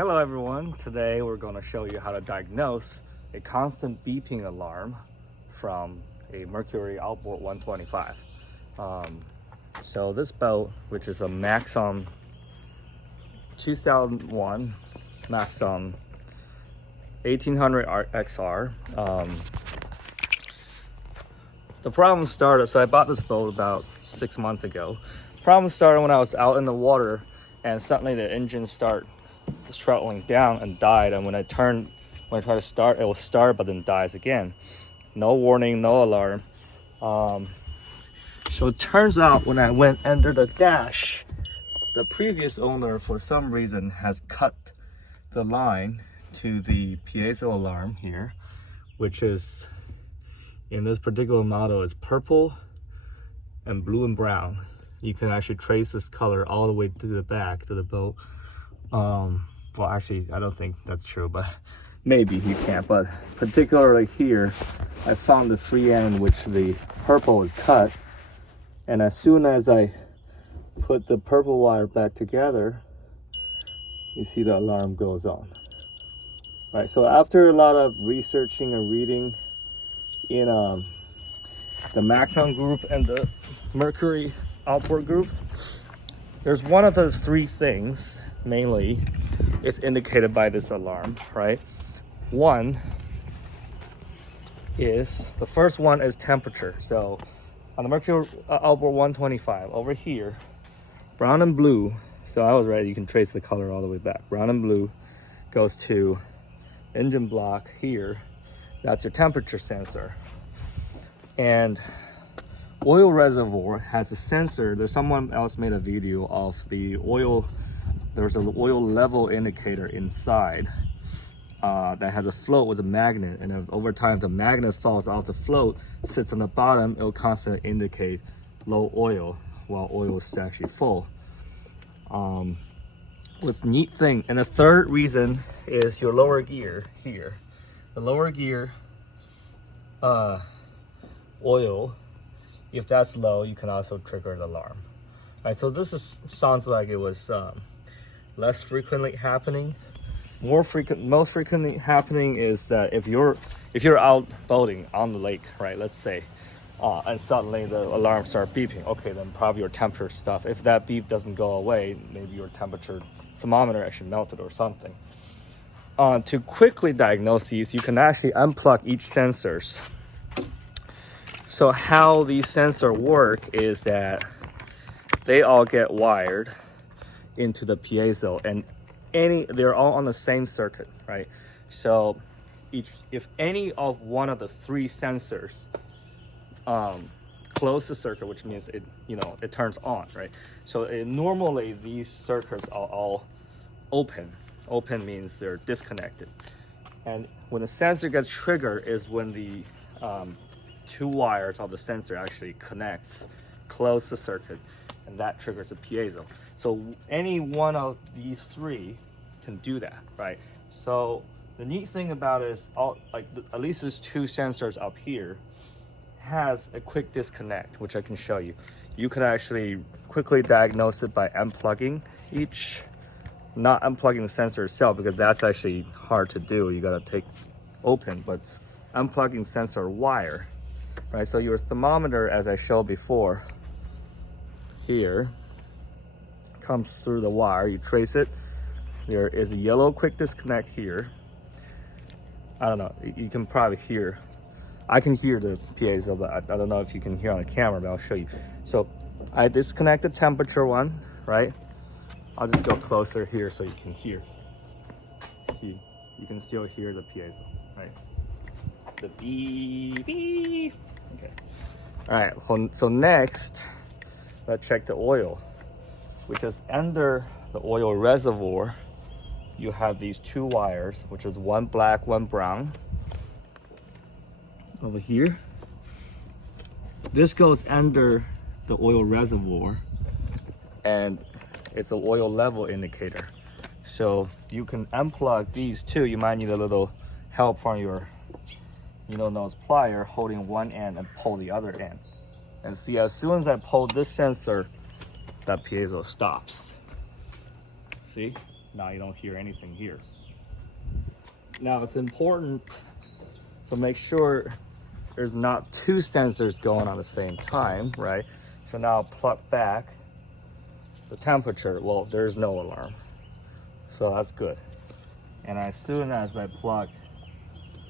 Hello everyone, today we're going to show you how to diagnose a constant beeping alarm from a Mercury outboard 125. So this boat, which is a maxum 2001 maxum 1800 XR, the problem started, so I bought this boat about 6 months ago. The problem started when I was out in the water and suddenly the engine started throttling down and died, and when I tried to start, it will start but then dies again. No warning, no alarm. So it turns out when I went under the dash, the previous owner for some reason has cut the line to the piezo alarm here, which is in this particular model is purple and blue and brown. You can actually trace this color all the way to the back to the boat. Well, actually, I don't think that's true, but maybe you can. But particularly here, I found the free end which the purple is cut. And as soon as I put the purple wire back together, you see the alarm goes on. Right, so after a lot of researching and reading in the maxum group and the Mercury outboard group, there's one of those three things mainly is indicated by this alarm, right? One is, the first one is temperature. So on the Mercury outboard 125 over here, brown and blue, so I was right, you can trace the color all the way back. Brown and blue goes to engine block here. That's your temperature sensor. And oil reservoir has a sensor. There's someone else made a video of the oil. There's an oil level indicator inside that has a float with a magnet, and if, over time if the magnet falls off the float, sits on the bottom, it will constantly indicate low oil while oil is actually full. What's neat thing, and the third reason is your lower gear here. The lower gear oil, if that's low, you can also trigger the alarm. Right, so this sounds like it was less frequently happening. Most frequently happening is that if you're out boating on the lake, right, let's say, and suddenly the alarm starts beeping, okay, then probably your temperature stuff. If that beep doesn't go away, maybe your temperature thermometer actually melted or something. To quickly diagnose these, you can actually unplug each sensors. So how these sensors work is that they all get wired into the piezo, and they're all on the same circuit, right? So if any of one of the three sensors close the circuit, which means it turns on, right? So normally these circuits are all open. Open means they're disconnected, and when the sensor gets triggered is when the two wires of the sensor actually connects, close the circuit, and that triggers a piezo. So any one of these three can do that, right? So the neat thing about it is at least there's two sensors up here has a quick disconnect, which I can show you. You could actually quickly diagnose it by unplugging each, not unplugging the sensor itself, because that's actually hard to do. You gotta take open, but unplugging sensor wire, right? So your thermometer, as I showed before, here comes through the wire. You trace it. There is a yellow quick disconnect here. I don't know, you can probably hear, I can hear the piezo, but I don't know if you can hear on the camera, but I'll show you. So I disconnect the temperature one, right? I'll just go closer here so you can hear. See, you can still hear the piezo, right? The beep, beep. Okay. All right, so next, let's check the oil, which is under the oil reservoir. You have these two wires, which is one black, one brown. Over here. This goes under the oil reservoir, and it's an oil level indicator. So you can unplug these two. You might need a little help from your nose plier holding one end and pull the other end. And see, as soon as I pull this sensor, that piezo stops. See? Now you don't hear anything here. Now it's important to make sure there's not two sensors going on at the same time, right? So now I'll plug back the temperature. Well, there's no alarm, so that's good. And as soon as I plug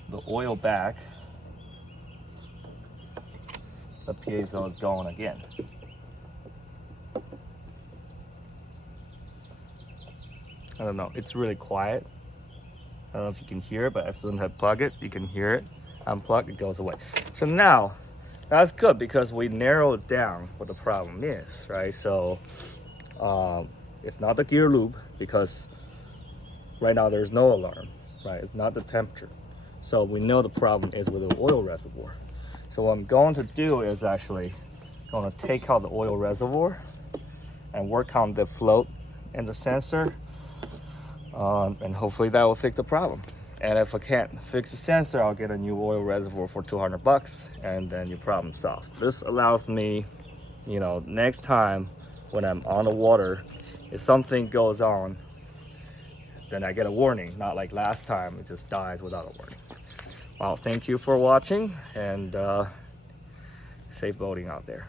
the oil back, the piezo is going again. I don't know, it's really quiet. I don't know if you can hear it, but as soon as I plug it, you can hear it. Unplug, it goes away. So now, that's good because we narrowed down what the problem is, right? So it's not the gear loop because right now there's no alarm, right? It's not the temperature. So we know the problem is with the oil reservoir. So what I'm going to do is actually going to take out the oil reservoir and work on the float in the sensor. And hopefully that will fix the problem. And if I can't fix the sensor, I'll get a new oil reservoir for $200 and then your problem solved. This allows me, you know, next time when I'm on the water, if something goes on, then I get a warning, not like last time, it just dies without a warning. Well, thank you for watching and safe boating out there.